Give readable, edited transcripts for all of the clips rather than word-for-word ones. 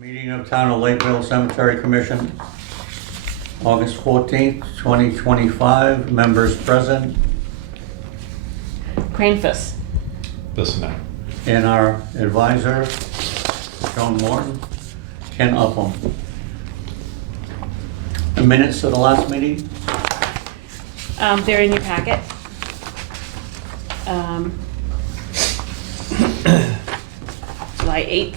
Meeting of Town of Lakeville Cemetery Commission, August 14th, 2025. Members present. Cranefus. Bissonette. And our advisor, John Morton, Ken Upham. The minutes of the last meeting. They're in your packet. July 8th.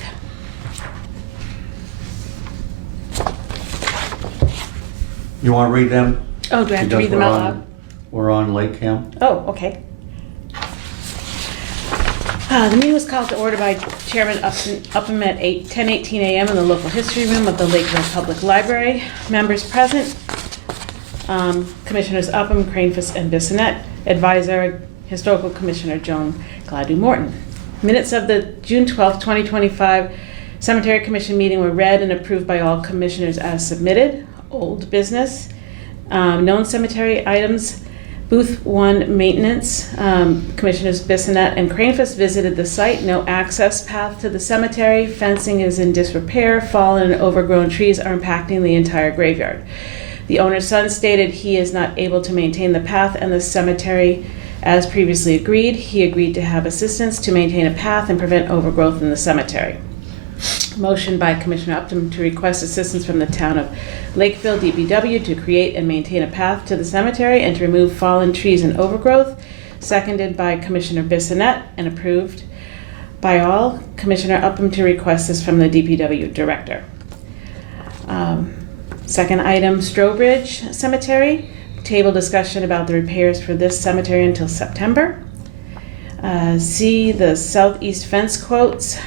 You want to read them? Oh, do I have to Because read them we're out on- loud? We're on LakeCAM. Oh, okay. The meeting was called to order by Chairman Upham at 10:18 a.m. in the local history room of the Lakeville Public Library. Members present, Commissioners Upham, Cranefus, and Bissonette. Advisor, Historical Commissioner Joan Gladue Morton. Minutes of the June 12th, 2025 Cemetery Commission meeting were read and approved by all commissioners as submitted. Old business, known cemetery items, Booth 1 maintenance, Commissioners Bissonette and Cranefus visited the site. No access path to the cemetery. Fencing is in disrepair. Fallen and overgrown trees are impacting the entire graveyard. The owner's son stated he is not able to maintain the path and the cemetery as previously agreed. He agreed to have assistance to maintain a path and prevent overgrowth in the cemetery. Motion by Commissioner Upton to request assistance from the town of Lakeville DPW to create and maintain a path to the cemetery and to remove fallen trees and overgrowth. Seconded by Commissioner Bissonette and approved by all. Commissioner Upham to request this from the DPW director. Second item, Strobridge Cemetery. Table discussion about the repairs for this cemetery until September. See the southeast fence quotes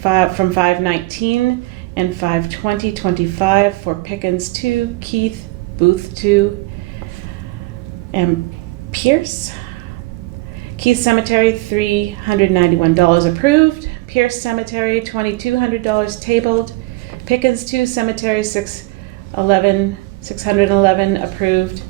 from 5/19 and 5/20/25 for Pickens 2, Keith, Booth 2, and Pierce. Keith Cemetery, $391 approved. Pierce Cemetery, $2,200 tabled. Pickens 2 Cemetery, $611 approved.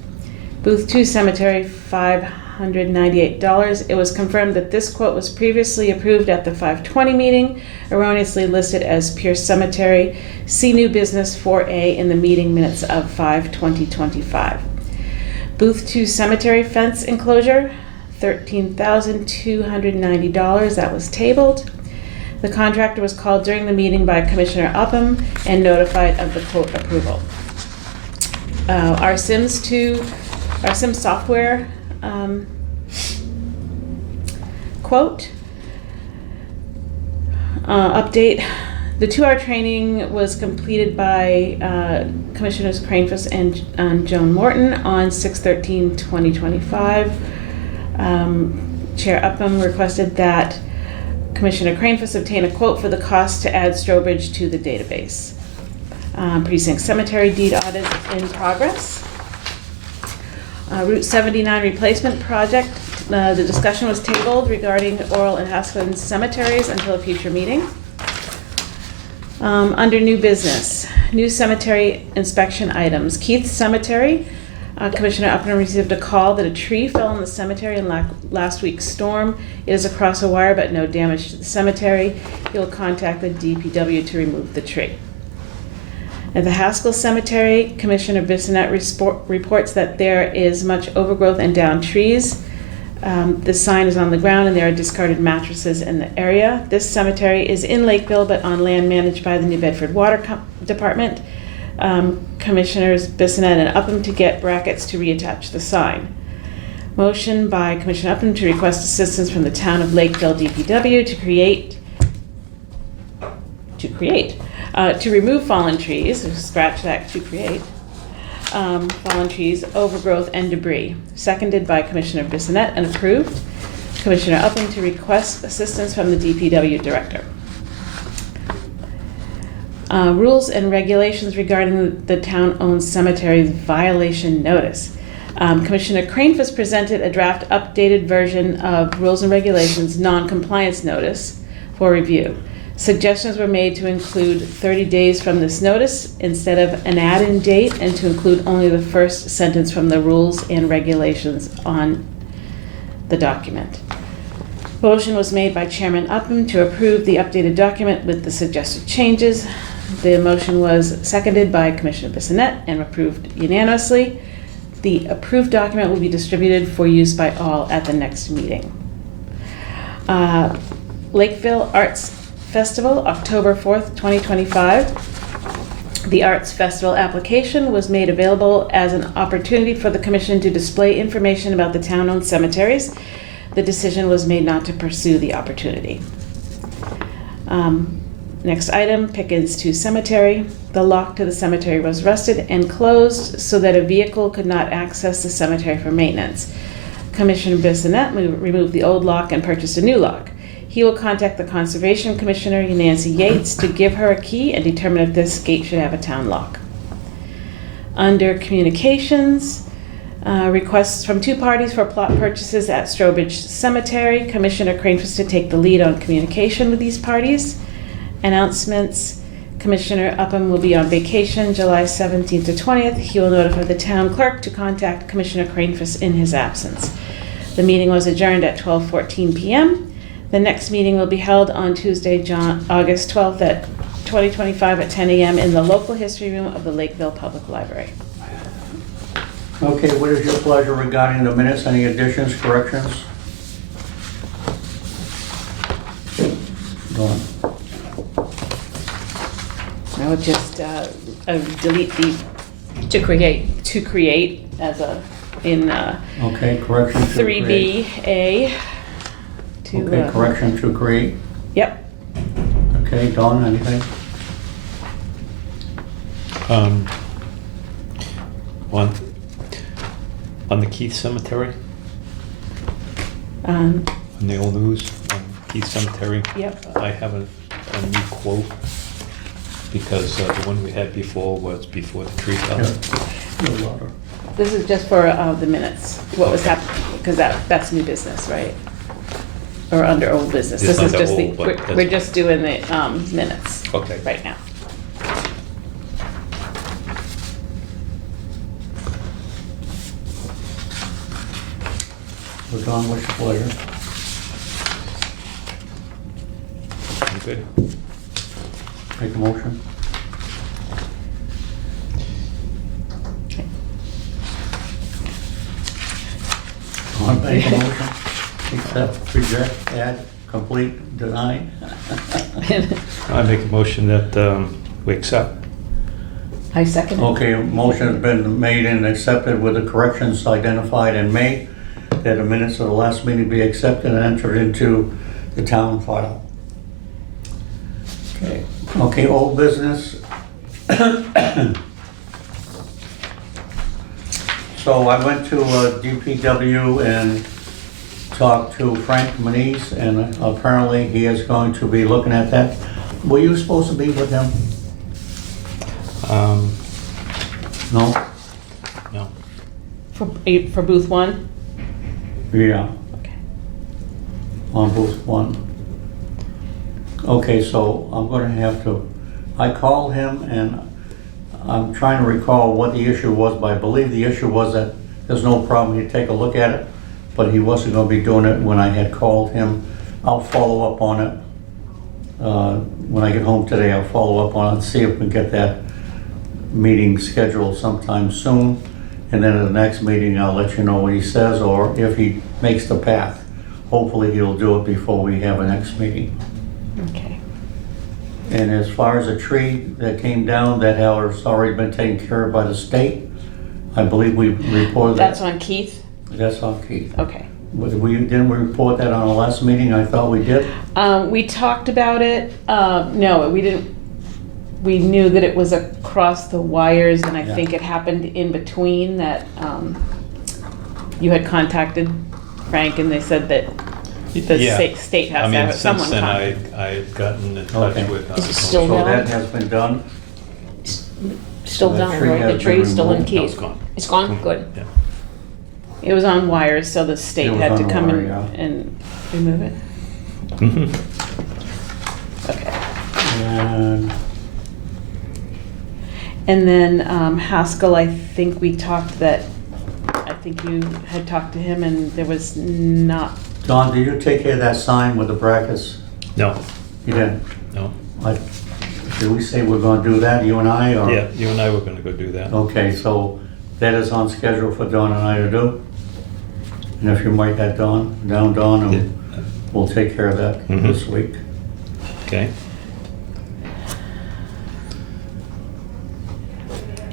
Booth 2 Cemetery, $598. It was confirmed that this quote was previously approved at the 5/20 meeting, erroneously listed as Pierce Cemetery. See new business 4A in the meeting minutes of 5/20/25. Booth 2 Cemetery fence enclosure, $13,290. That was tabled. The contractor was called during the meeting by Commissioner Upham and notified of the quote approval. Our Sims software quote update. The 2-hour training was completed by Commissioners Cranefus and Joan Morton on 6/13/2025. Chair Upham requested that Commissioner Cranefus obtain a quote for the cost to add Strobridge to the database. Precinct Cemetery deed audit in progress. Route 79 replacement project. The discussion was tabled regarding Oral and Haskins cemeteries until a future meeting. Under new business, new cemetery inspection items. Keith Cemetery, Commissioner Upham received a call that a tree fell in the cemetery in last week's storm. It is across a wire but no damage to the cemetery. He will contact the DPW to remove the tree. At the Haskell Cemetery, Commissioner Bissonette reports that there is much overgrowth and downed trees. The sign is on the ground and there are discarded mattresses in the area. This cemetery is in Lakeville but on land managed by the New Bedford Water Department. Commissioners Bissonette and Upham to get brackets to reattach the sign. Motion by Commissioner Upham to request assistance from the town of Lakeville DPW to remove fallen trees, scratch that, to create fallen trees, overgrowth, and debris. Seconded by Commissioner Bissonette and approved. Commissioner Upham to request assistance from the DPW director. Rules and regulations regarding the town-owned cemeteries violation notice. Commissioner Cranefus presented a draft updated version of rules and regulations non-compliance notice for review. Suggestions were made to include 30 days from this notice instead of an add-in date and to include only the first sentence from the rules and regulations on the document. Motion was made by Chairman Upham to approve the updated document with the suggested changes. The motion was seconded by Commissioner Bissonnette and approved unanimously. The approved document will be distributed for use by all at the next meeting. Lakeville Arts Festival, October 4th, 2025. The Arts Festival application was made available as an opportunity for the commission to display information about the town-owned cemeteries. The decision was made not to pursue the opportunity. Next item, Pickens 2 Cemetery. The lock to the cemetery was rusted and closed so that a vehicle could not access the cemetery for maintenance. Commissioner Bissonnette removed the old lock and purchased a new lock. He will contact the Conservation Commissioner, Nancy Yates, to give her a key and determine if this gate should have a town lock. Under communications, requests from 2 parties for plot purchases at Strobridge Cemetery. Commissioner Crane was to take the lead on communication with these parties. Announcements. Commissioner Upham will be on vacation July 17th to 20th. He will notify the town clerk to contact Commissioner Cranefus in his absence. The meeting was adjourned at 12:14 p.m. The next meeting will be held on Tuesday, August 12th at 2025 at 10 a.m. in the local history room of the Lakeville Public Library. Okay, what is your pleasure regarding the minutes? Any additions, corrections? Dawn? I would just delete the to create as a in Okay, correction to create. 3B-A. Okay, correction to create. Yep. Okay, Dawn, anything? On the Keith Cemetery, Um, on the old news, on Keith Cemetery. Yep. I have a new quote, because the one we had before was before the tree fell. Yeah. No louder. This is just for the minutes, what was happening, because that's new business, right? Or under old business. It's This is under just old, but that's- we're just doing the minutes Okay. right now. So Dawn, what's your pleasure? I'm good. Make a motion? Dawn, make a motion? Accept, reject, add, complete, deny? I make a motion that we accept. I second it. Okay, a motion has been made and accepted with the corrections identified in May, that the minutes of the last meeting be accepted and entered into the town file. Okay, old business. So I went to DPW and talked to Frank Manise, and apparently he is going to be looking at that. Were you supposed to be with him? No? No. For booth 1? Yeah, Okay. on booth 1. Okay, so I'm gonna have to, I called him and I'm trying to recall what the issue was, but I believe the issue was that there's no problem, he'd take a look at it, but he wasn't gonna be doing it when I had called him. I'll follow up on it. When I get home today, I'll follow up on it, see if we can get that meeting scheduled sometime soon. And then at the next meeting, I'll let you know what he says, or if he makes the path. Hopefully he'll do it before we have a next meeting. Okay. And as far as a tree that came down, that has already been taken care of by the state. I believe we reported that. That's on Keith? That's on Keith. Okay. Didn't we report that on the last meeting? I thought we did. We talked about it. No, we didn't. We knew that it was across the wires, and I Yeah. think it happened in between that you had contacted Frank, and they said that the Yeah. state has I to mean, have someone since then, contact. I had gotten in touch Okay. with. Is it still So down? that has been done. Still The down, tree right? has The been tree's still in removed. No, it's Keith. gone. It's gone? Good. Yeah. It was on wires, so the state It was had to on come wire, in yeah. and remove it. Mhm. Okay. And And then Haskell, I think we talked that, I think you had talked to him and there was not, Don, did you take care of that sign with the brackets? No, You didn't? no. I Did we say we're gonna do that, you and I, or? Yeah, you and I were gonna go do that. Okay, so that is on schedule for Dawn and I to do? And if you might have Dawn, Yeah. and we'll take care of that Mhm. this week. Okay,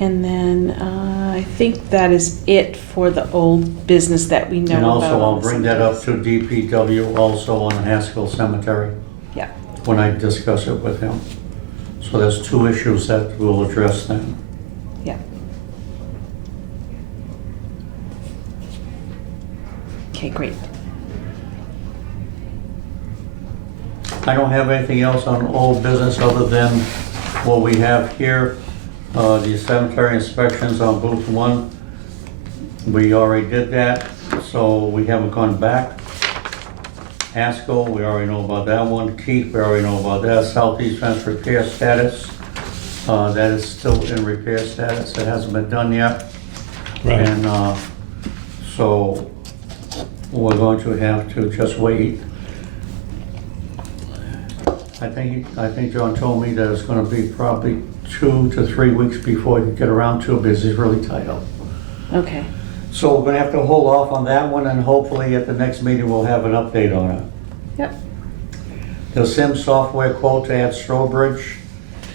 And then I think that is it for the old business that we know And about. also, on I'll the bring that up cemeteries. to DPW also on Haskell Cemetery Yeah, when I discuss it with him. So there's two issues that we'll address then. yeah. Okay, great. I don't have anything else on old business other than what we have here. The cemetery inspections on booth 1. We already did that, so we haven't gone back. Haskell, we already know about that one. Keith, we already know about that. Southeast fence repair status. That is still in repair status. It hasn't been done yet. right. And so we're going to have to just wait. I think John told me that it's gonna be probably 2 to 3 weeks before you get around to it because he's really tight up. Okay, So we're gonna have to hold off on that one and hopefully at the next meeting we'll have an update on it. yep. The SIM software quote to add Strobridge,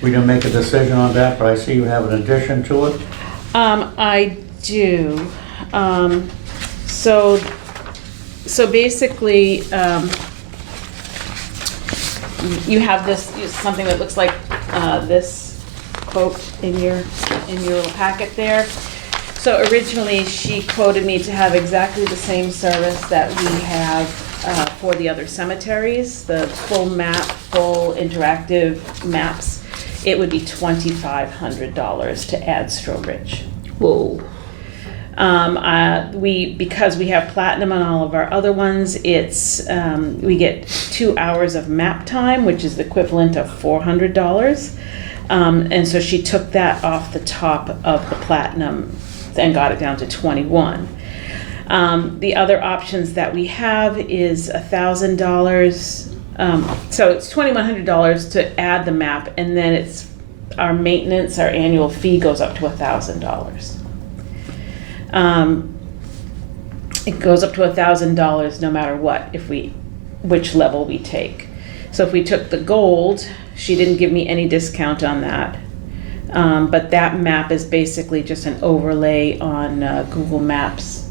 we didn't make a decision on that, but I see you have an addition to it. I do. So basically, you have this, something that looks like this quote in your little packet there. So originally, she quoted me to have exactly the same service that we have for the other cemeteries, the full map, full interactive maps. It would be $2,500 to add Strobridge. Whoa. Because we have platinum on all of our other ones, it's, we get 2 hours of map time, which is the equivalent of $400. And so she took that off the top of the platinum and got it down to 21. The other options that we have is $1,000. So it's $2,100 to add the map, and then it's our maintenance, our annual fee goes up to $1,000. It goes up to $1,000 no matter what, which level we take. So if we took the gold, she didn't give me any discount on that. But that map is basically just an overlay on Google Maps.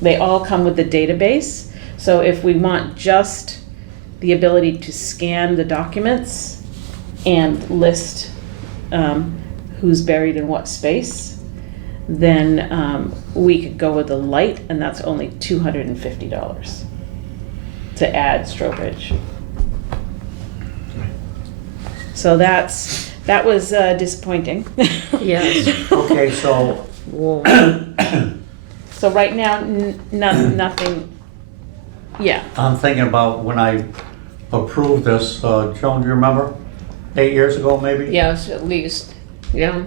They all come with the database. So if we want just the ability to scan the documents and list who's buried in what space, then we could go with the light, and that's only $250 to add Strobridge. So that was disappointing. Yes. Okay, so Whoa. So right now, nothing. Yeah. I'm thinking about when I approved this, Joan, do you remember? 8 years ago, maybe? Yes, at least. Yeah.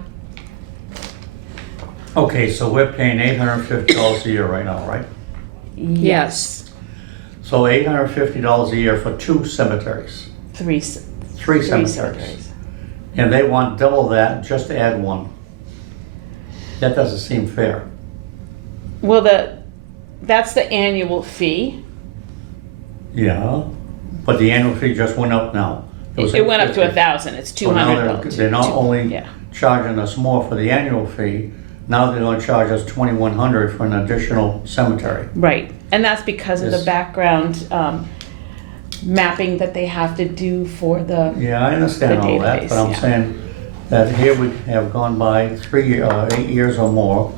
Okay, so we're paying $850 a year right now, right? Yes. So $850 a year for 2 cemeteries, Three 3 cemeteries. And they want double that just to add 1. That doesn't seem fair. Well, that's the annual fee. Yeah, but the annual fee just went up now. was It went up to $850. $1,000. It's So now $200. they're not only Yeah. charging us more for the annual fee, now they're gonna charge us $2,100 for an additional cemetery. Right, and that's because of the Yes. background mapping that they have to do for the. Yeah, I understand The all that, database, but I'm yeah. saying that here we have gone by 8 years or more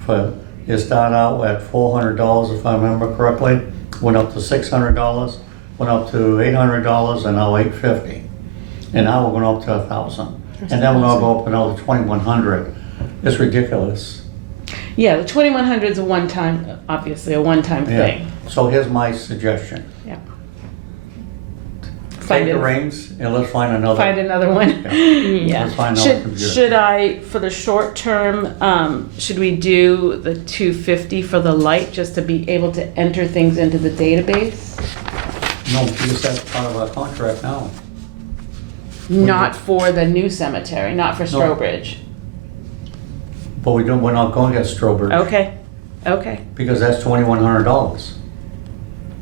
for, it started out at $400, if I remember correctly, went up to $600, went up to $800, and now $850. And now we're going up to $1,000. And then we're gonna go up another $2,100. It's ridiculous. Yeah, the 2,100 is a one-time, obviously a one-time Yeah. thing. So here's my suggestion. Yeah. Take the reins and let's find another. Find another one. Yeah. Yeah. Let's find another computer. Should I, for the short term, should we do the $250 for the light just to be able to enter things into the database? No, because that's part of our contract now. not for the new cemetery, not for Strobridge. But we're not going to get Strobridge. Okay, Because that's $2,100.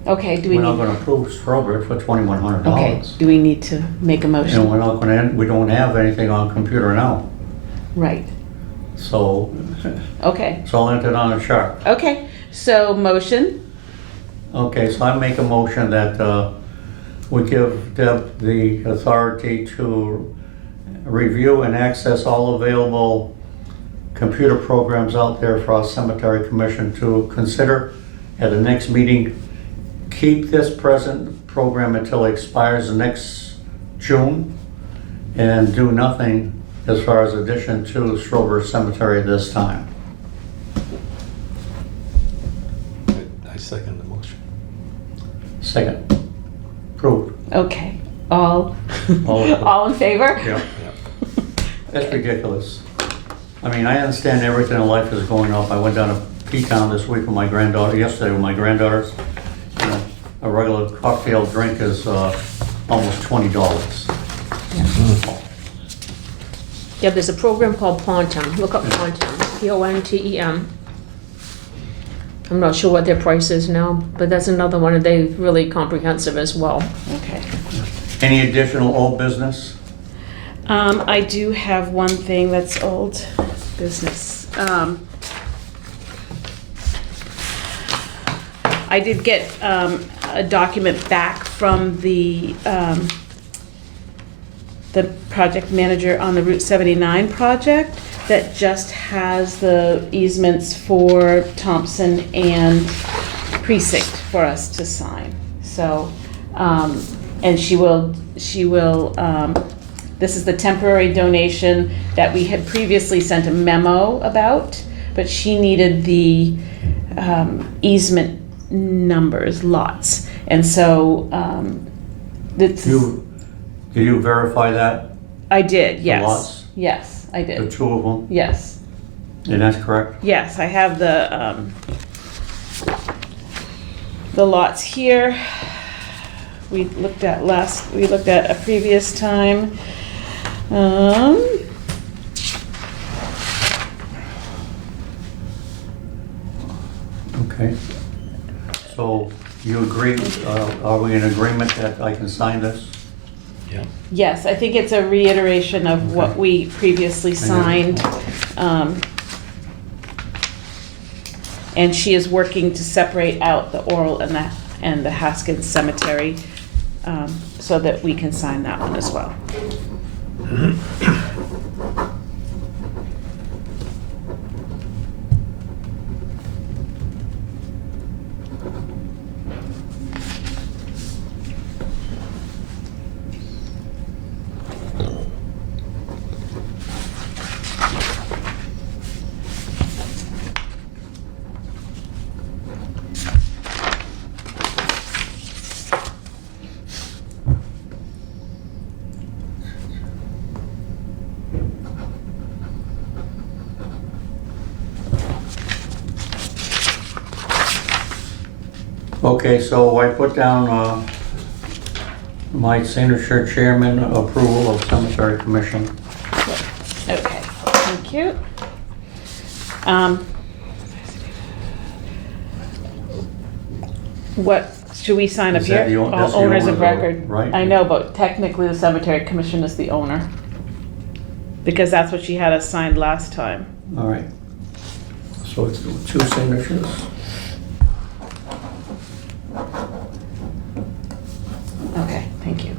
okay, do we We're not need, gonna approve Strobridge for okay, $2,100. do we need to make a And motion? we're not gonna, we don't have anything on computer now. Right, So, okay, it's all entered on a chart. okay, so motion, Okay, so I make a motion that we give Deb the authority to review and access all available computer programs out there for our cemetery commission to consider at the next meeting, keep this present program until it expires next June, and do nothing as far as addition to Strobridge Cemetery this time. I second the motion. Second. Approved. okay, all, All- all in favor? Yeah. Yeah. That's ridiculous. I mean, I understand everything in life is going up. I went down to P-Town this week with my granddaughter, yesterday with my granddaughters. You know, a regular cocktail drink is almost $20. Yeah, there's a program called Pontem. Look up Pontem, Pontem. I'm not sure what their price is now, but that's another one, and they're really comprehensive as well. Okay. Any additional old business? I do have one thing that's old business. I did get a document back from the project manager on the Route 79 project that just has the easements for Thompson and Precinct for us to sign. So, and she will, this is the temporary donation that we had previously sent a memo about, but she needed the easement numbers, lots. And so, this is, Did you verify that? I did, The yes. lots? Yes, I The did. two of them? Yes. And that's correct? Yes, I have the lots here. We looked at a previous time. Okay. So you agree, are we in agreement that I can sign this? Yeah. Yes, I think it's a reiteration of what Okay. we previously signed. And she is working to separate out the Oral and the Haskins Cemetery, so that we can sign that one as well. Okay, so I put down my signature, chairman approval of cemetery commission. Okay, thank you. What, should we sign up Is that here? the own- that's All the owners of owner, though, record. right? I know, but technically the cemetery commission is the owner. Because that's what she had us signed last time. All right. So it's two signatures. Okay, thank you.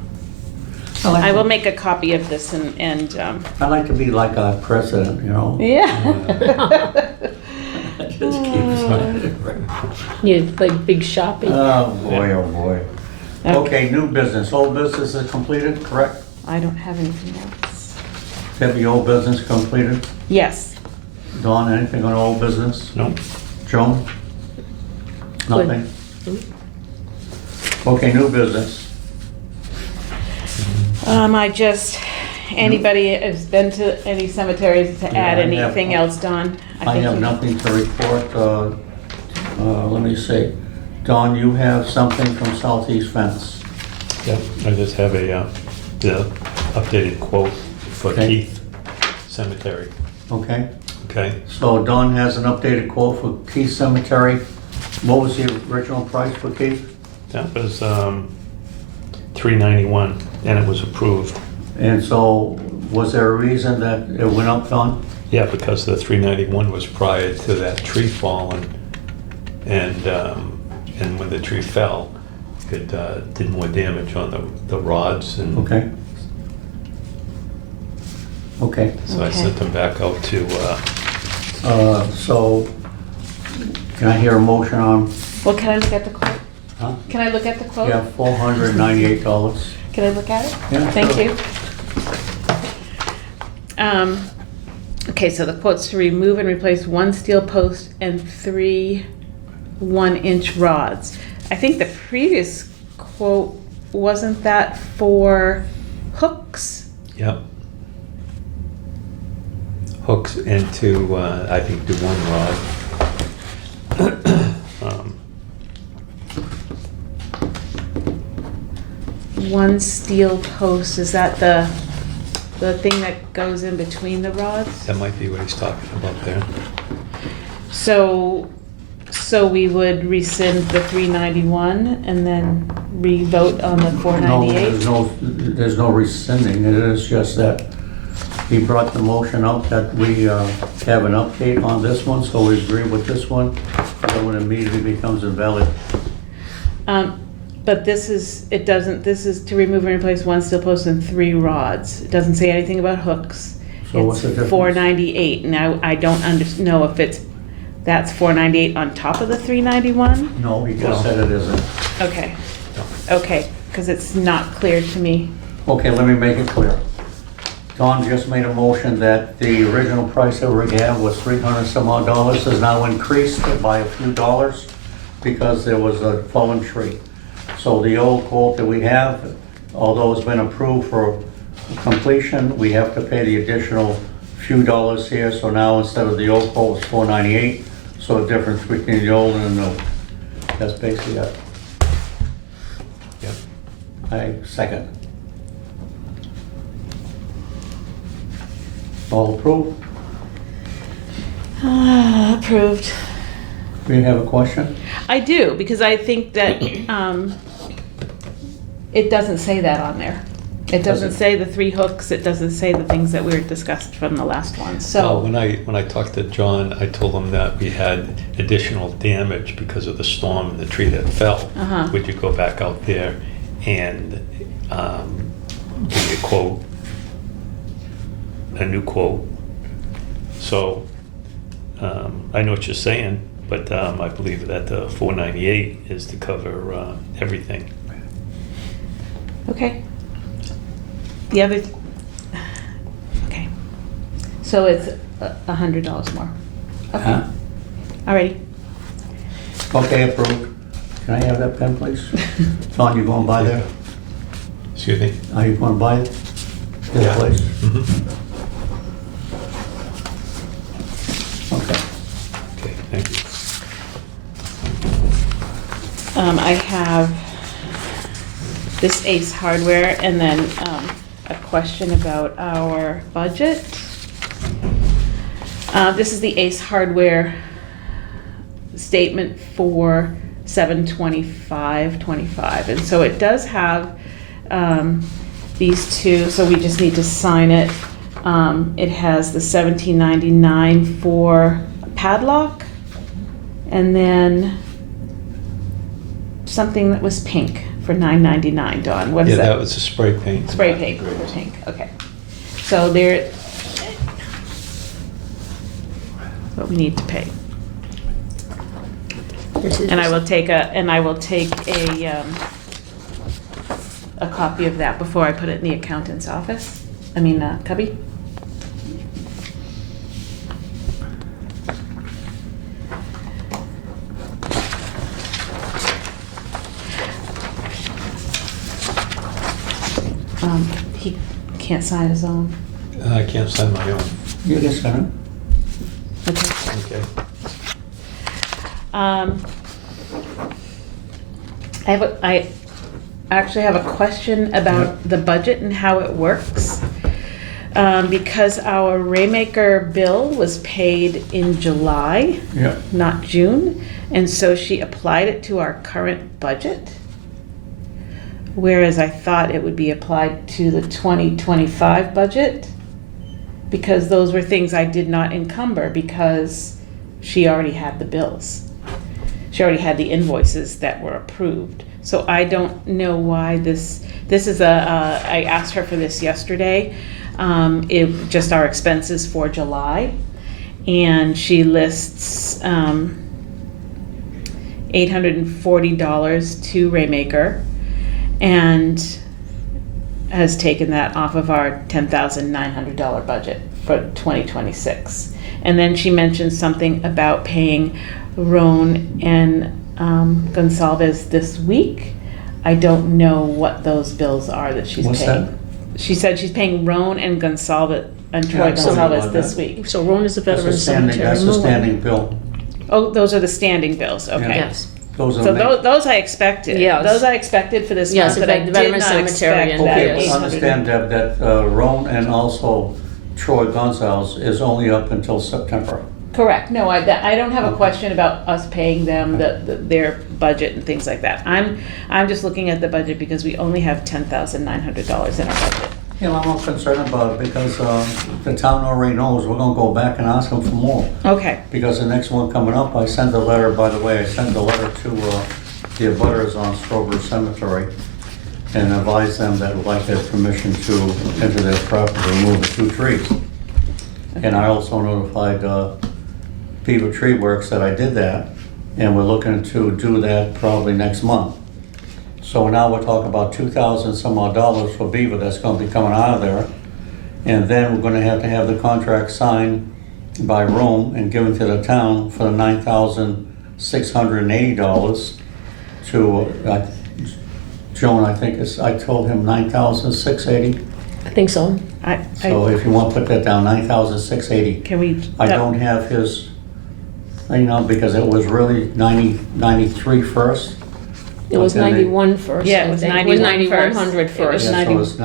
I I will make a copy of this and, I like to be like a president, you know? yeah. Just keep signing. Yeah, like big shopping. Oh, boy, oh, boy. Okay. Okay, new business. Old business is completed, correct? I don't have anything else. Debbie, old business completed? Yes. Dawn, anything on old business? No? Joan? Good. Nothing? Okay, new business. Anybody has been to any cemeteries to Yeah, add I have- anything else, Don? I have nothing to report. Let me see. Dawn, you have something from Southeast Fence. Yeah, I just have the updated quote for Okay. Keith Cemetery, Okay, okay? so Don has an updated quote for Keith Cemetery. What was the original price for Keith? That was $391, and it was approved. And so, was there a reason that it went up, Don? Yeah, because the 391 was prior to that tree falling, and when the tree fell, it did more damage on the rods, and Okay. Okay, so I Okay. sent them back out to, so, can I hear a motion on, Well, can I look at the quote? huh? Can I look at the quote? Yeah, $498. Can I look at it? Yeah, Thank sure. you. Okay, so the quote's to remove and replace 1 steel post and 3 1-inch rods. I think the previous quote, wasn't that for hooks? yep. Hooks into, I think, to one rod. One steel post, is that the thing that goes in between the rods? That might be what he's talking about there. So we would rescind the 391 and then re-vote on the No, 498? there's no rescinding, it is just that he brought the motion up that we have an update on this one, so we agree with this one, so it immediately becomes invalid. But this is to remove and replace 1 steel post and 3 rods. It doesn't say anything about hooks. So what's the difference? It's 498. Now, I don't know if that's 498 on top of the 391? No, he No. just said it isn't. Okay, okay, because it's not clear to me. Okay, let me make it clear. Don just made a motion that the original price that we have was $300 some odd dollars, is now increased by a few dollars because there was a fallen tree. So the old quote that we have, although it's been approved for completion, we have to pay the additional few dollars here. So now instead of the old quote was $498, so the difference between the old and the new. That's basically it. Yep. I second. All approved? Approved. Do you have a question? I do, because I think that it doesn't say that on there. It doesn't Doesn't. say the 3 hooks, it doesn't say the things that we were discussed from the last one, Well, so. when I talked to John, I told him that we had additional damage because of the storm and the tree that fell. Uh-huh. Would you go back out there and give me a quote, a new quote? So I know what you're saying, but I believe that the 498 is to cover everything. Okay. The other, okay. So it's $100 more. Okay, Huh? alrighty. Okay, approved. Can I have that pen, please? Don, you going by there? Excuse me? Are you going by this Yeah. place? Mhm. Okay. Okay, thank you. I have this Ace Hardware and then a question about our budget. This is the Ace Hardware statement for 7/25/25, and so it does have these two, so we just need to sign it. It has the $17.99 for a padlock, and then something that was pink for $9.99. Dawn, what is Yeah, that? that was a spray paint. Spray paint for pink. Okay, so there. What we need to pay, This is and I will take a copy of that before I put it in the accountant's office. I mean, cubby. He can't sign his own. I can't sign my own. You can sign Okay. Okay. I actually have a question about the budget and how it works. Because our Raymaker bill was paid in July, Yeah. not June, and so she applied it to our current budget. Whereas I thought it would be applied to the 2025 budget, because those were things I did not encumber because she already had the bills. She already had the invoices that were approved. So I don't know why this is I asked her for this yesterday. Just our expenses for July. And she lists $840 to Raymaker and has taken that off of our $10,900 budget for 2026. And then she mentioned something about paying Roan and Gonsalves this week. I don't know what those bills are that she's What's paying. that? She said she's paying Roan and Gonsalves and Troy Yeah, something Gonsalves like this that. week. So Roan is the That's a Veteran standing, Cemetery. that's a standing bill. Oh, those are the standing bills, okay. Yes. Those are So the those I expected. Yes. Those I expected for this Yes, month, but I the did Veteran not Cemetery expect and that Okay, that but 800. understand, Deb, that Roan and also Troy Gonsalves is only up until September. Correct, no, I don't have a Okay. question about us paying them their budget and things like that. I'm just looking at the budget because we only have $10,900 in our budget. You know, I'm not concerned about it because the town already knows we're gonna go back and ask them for more. Okay, Because the next one coming up, I sent a letter, by the way, I sent a letter to the abutters on Strawberry Cemetery and advised them that I'd like their permission to enter their property, remove the 2 trees. And I also notified Beaver Tree Works that I did that, and we're looking to do that probably next month. So now we're talking about $2,000 some odd dollars for Beaver that's gonna be coming out of there. And then we're gonna have to have the contract signed by Rome and given to the town for the $9,680 to, Joan, I think it's, I told him 9,680. I think so. So if you want to put that down, 9,680. can we? I don't have his, because it was really 93 first. It was But then they- 91 first. Yeah, it I was think. 91 first. 9100 It was first. Yeah, so 90 it's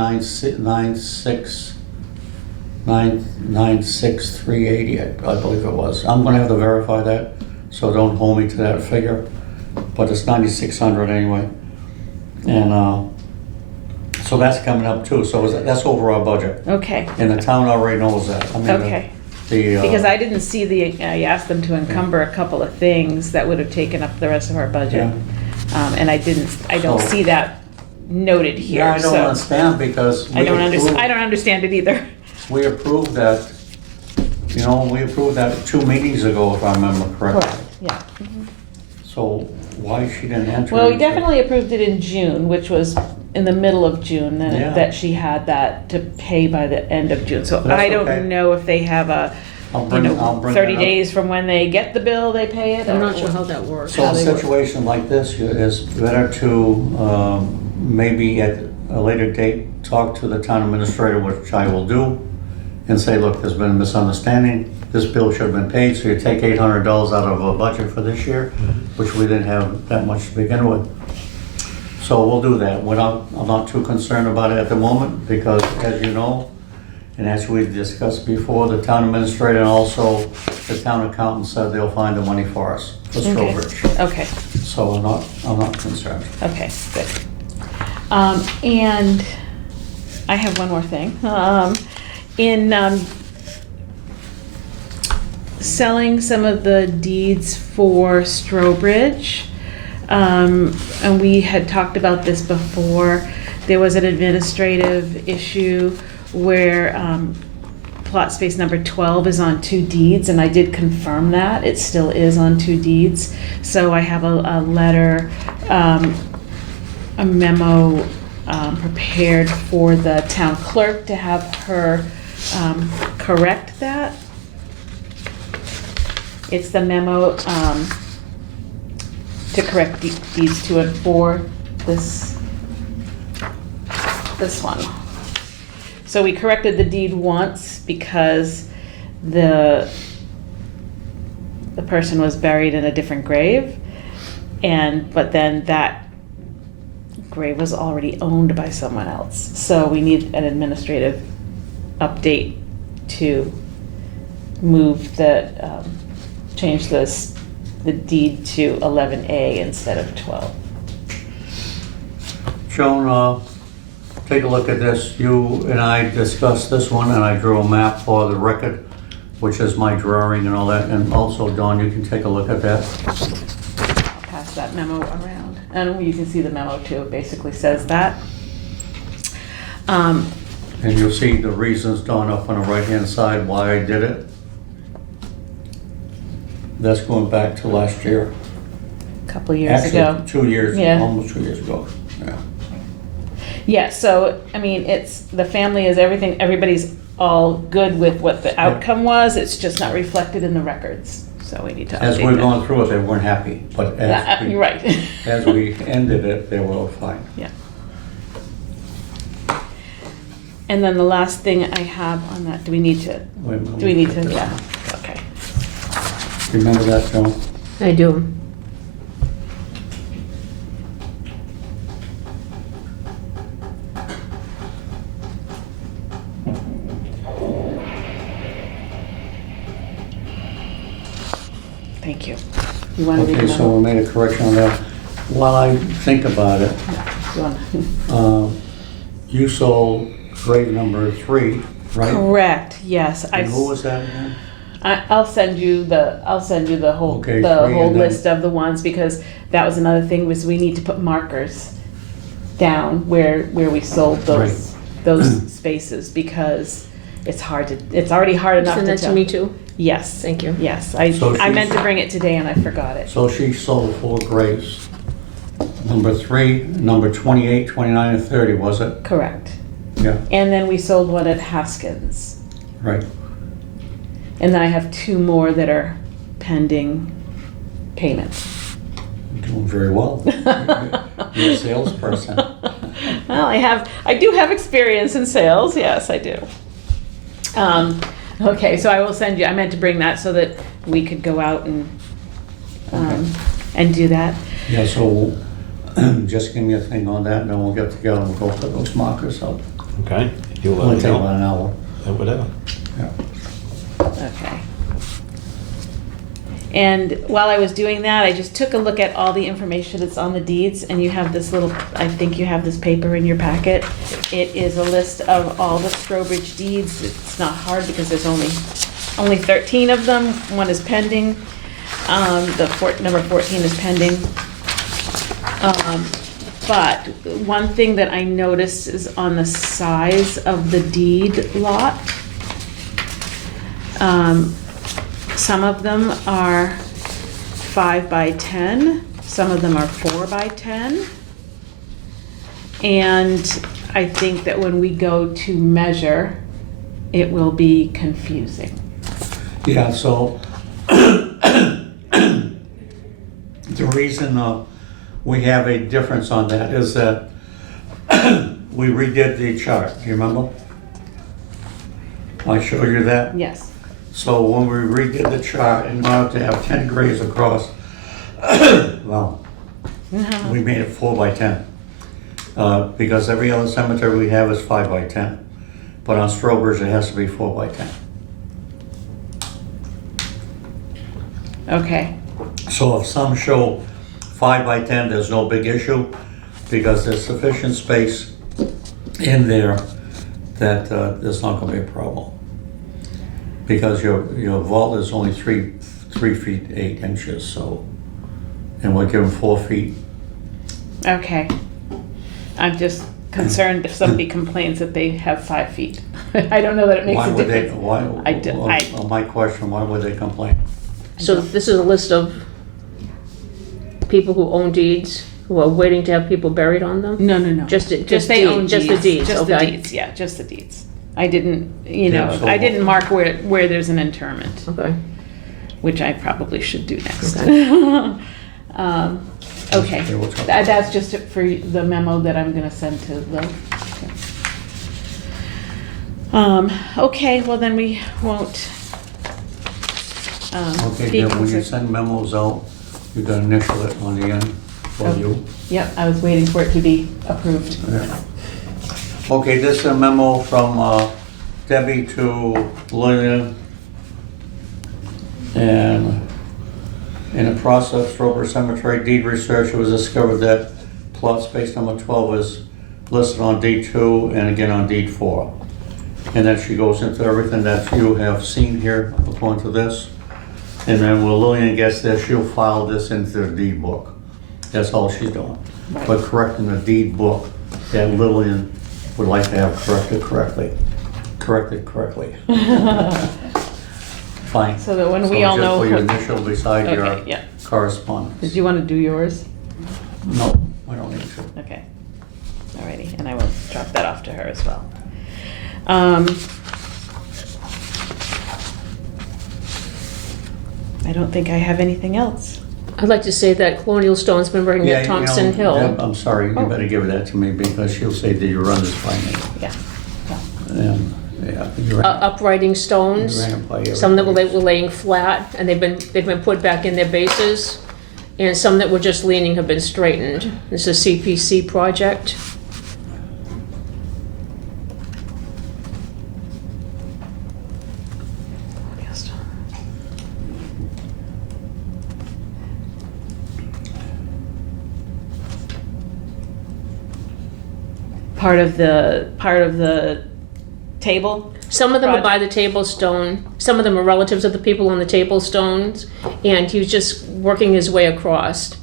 9,680, I believe it was. I'm gonna have to verify that, so don't hold me to that figure, but it's 9,600 anyway. And, so that's coming up too, so that's over our budget, Okay, and the town already knows that. I mean, okay. The, Because I didn't see I asked them to encumber a couple of things that would have taken up the rest of our budget. And I don't So- see that noted here, Yeah, I don't so. understand, because I don't understand it either. we approved that, we approved that 2 meetings ago, if I remember correctly. Yeah. So why she didn't enter? Well, we into- definitely approved it in June, which was in the middle of June, Yeah. that she had that to pay by the end of June. So That's I okay. don't know if they have I'll bring 30 that up. days from when they get the bill, they pay it. I'm or- not sure how that works. So how a they work. situation like this is better to maybe at a later date, talk to the town administrator, which I will do, and say, look, there's been a misunderstanding. This bill should have been paid, so you take $800 out of a budget for this year, which we didn't have that much to begin with. So we'll do that. I'm not too concerned about it at the moment, because as you know, and as we discussed before, the town administrator and also the town accountant said they'll find the money for us, for Okay. Strobridge. Okay, So I'm not concerned. okay, good. And I have one more thing. In selling some of the deeds for Strobridge, and we had talked about this before, there was an administrative issue where plot space number 12 is on 2 deeds, and I did confirm that. It still is on 2 deeds. So I have a letter, a memo prepared for the town clerk to have her correct that. It's the memo to correct deeds 2 and 4, this one. So we corrected the deed once because the person was buried in a different grave, but then that grave was already owned by someone else. So we need an administrative update to move change the deed to 11A instead of 12. Joan, take a look at this. You and I discussed this one, and I drew a map for the record, which is my drawing and all that. And also, Dawn, you can take a look at that. I'll pass that memo around. And you can see the memo too. It basically says that. And you'll see the reasons, Dawn, up on the right-hand side why I did it. That's going back to last year. A couple of years Actually, ago. 2 years, Yeah. almost 2 years ago. Yeah. Yeah, so, I mean, it's, the family is everything, everybody's all good with what the outcome was, it's just not reflected in the records, so we need to update that. As we're going through it, they weren't happy, but as we, You're right. as we ended it, they were all fine. Yeah. And then the last thing I have on that, do we need to, Wait a minute, do we need look to, at this yeah, one. okay. Remember that, Joan? I do. Thank you. You want to read Okay, the so memo? we made a correction on that. While I think about it, You wanna- you sold grave number 3, right? Correct, yes. And who was that again? I'll send you the whole, Okay, the three, whole and then- list of the ones, because that was another thing, was we need to put markers down where we sold those spaces, because it's already hard enough to Send tell. that to me too? Yes. Thank you. Yes, So I she's- meant to bring it today and I forgot it. So she sold 4 graves. Number 3, number 28, 29, and 30, was it? Correct. Yeah, And then we sold one at Haskins. right. And then I have 2 more that are pending payment. You're doing very well. You're a salesperson. Well, I do have experience in sales, yes, I do. Okay, so I will send you, I meant to bring that so that we could go out and do that. Yeah, so just give me a thing on that, and then we'll get together and go for those markers out. Okay? You'll Only let take me about know. an hour. Whatever. Yeah. Okay. And while I was doing that, I just took a look at all the information that's on the deeds, and you have this little, I think you have this paper in your packet. It is a list of all the Strobridge deeds. It's not hard because there's only 13 of them. One is pending. Number 14 is pending. But one thing that I noticed is on the size of the deed lot. Some of them are 5 by 10, some of them are 4 by 10. And I think that when we go to measure, it will be confusing. Yeah, so the reason we have a difference on that is that we redid the chart, do you remember? I showed you that? Yes. So when we redid the chart, in order to have 10 graves across, well, we made it 4 by 10. Because every other cemetery we have is 5 by 10. But on Strobridge, it has to be 4 by 10. Okay. So if some show 5 by 10, there's no big issue, because there's sufficient space in there that there's not gonna be a problem. Because your vault is only 3 feet 8 inches, so, and we're giving 4 feet. Okay. I'm just concerned if somebody complains that they have 5 feet. I don't know that it makes Why a would they, difference. why, my question, why would they complain? So this is a list of people who own deeds, who are waiting to have people buried on them? No. Just they deed- own just the deeds, Just the okay. deeds, yeah, just the deeds. I didn't, Yeah, so- I didn't mark where there's an interment, Okay. which I probably should do next. Okay. Okay, Okay, we'll talk. that's just it for the memo that I'm gonna send to the. Okay, well then we won't. Okay, be Deb, when you concerned. send memos out, you gotta initial it on the end. for you. Yep, I was waiting for it to be approved. Yeah. Okay, this is a memo from Debbie to Lillian. And in the process for Roper Cemetery deed research, it was discovered that plot space number 12 is listed on deed 2 and again on deed 4. And then she goes into everything that you have seen here according to this. And then when Lillian gets this, she'll file this into the deed book. That's all she's doing. Right. But correcting the deed book that Lillian would like to have corrected correctly. Fine. So that when we all know just for your who- initial beside your Okay, yeah. correspondence. Did you want to do yours? No, I don't need to. Okay. Alrighty, and I will drop that off to her as well. I don't think I have anything else. I'd like to say that Colonial Stone's been working Yeah, at you know, Thompson Hill. Deb, I'm sorry, you Oh. better give that to me because she'll say, did you run this by me? Yeah. And, yeah, you ran, Uprighting you stones, ran it by some that were everybody. laying flat, and they've been put back in their bases, and some that were just leaning have been straightened. This is a CPC project. Part of the table? Some of them are by Project. the table stone, some of them are relatives of the people on the table stones, and he was just working his way across.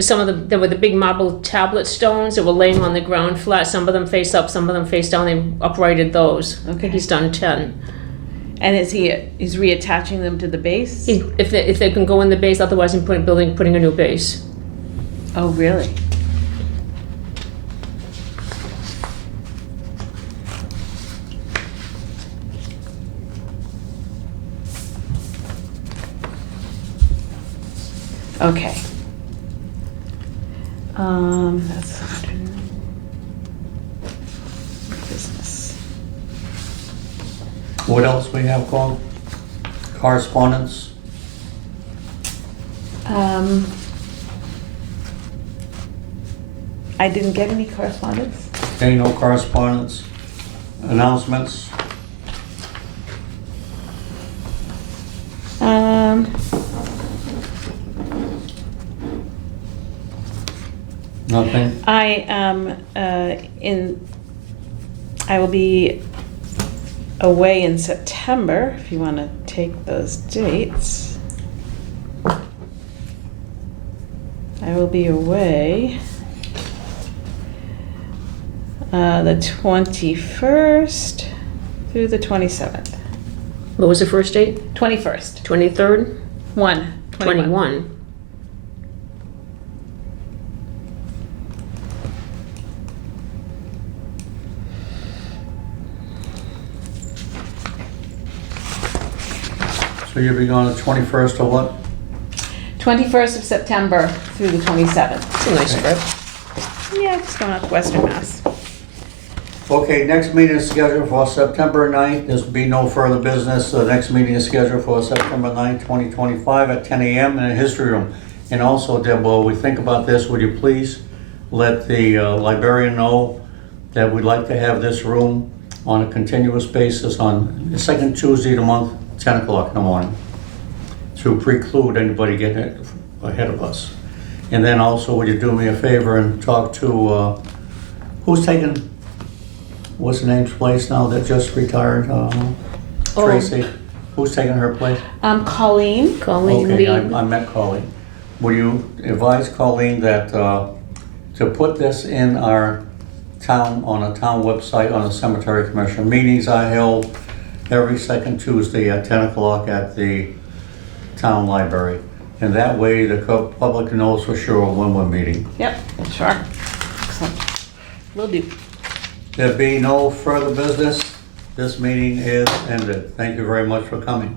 Some of them, there were the big marble tablet stones that were laying on the ground flat, some of them face up, some of them face down, they uprighted those. I Okay. think he's done 10. And he's reattaching them to the base? If they can go in the base, otherwise he's putting a new base. Oh, really? Okay. That's business. What else we have going? Correspondence? I didn't get any correspondence. Okay, no correspondence. Announcements? Nothing? I will be away in September, if you want to take those dates. I will be away the 21st through the 27th. What was the first date? 21st. 23rd? 21. 21. So you'll be going the 21st or what? 21st of September through the 27th. It's a nice Okay. Yeah, trip. just going out to Western Mass. Okay, next meeting is scheduled for September 9th. There'll be no further business. The next meeting is scheduled for September 9th, 2025 at 10 a.m. in the History Room. And also, Deb, while we think about this, would you please let the librarian know that we'd like to have this room on a continuous basis on the second Tuesday of the month, 10 o'clock in the morning, to preclude anybody getting it ahead of us. And then also, would you do me a favor and talk to, who's taking, what's the name's place now that just retired? Tracy. Who's taking her place? Colleen. Colleen Okay, Lee. I met Colleen. Will you advise Colleen that, to put this in our town, on a town website, on the cemetery commission? Meetings are held every second Tuesday at 10 o'clock at the town library. And that way the public knows for sure when we're meeting. Yep, sure. Excellent. Will do. There be no further business. This meeting is ended. Thank you very much for coming.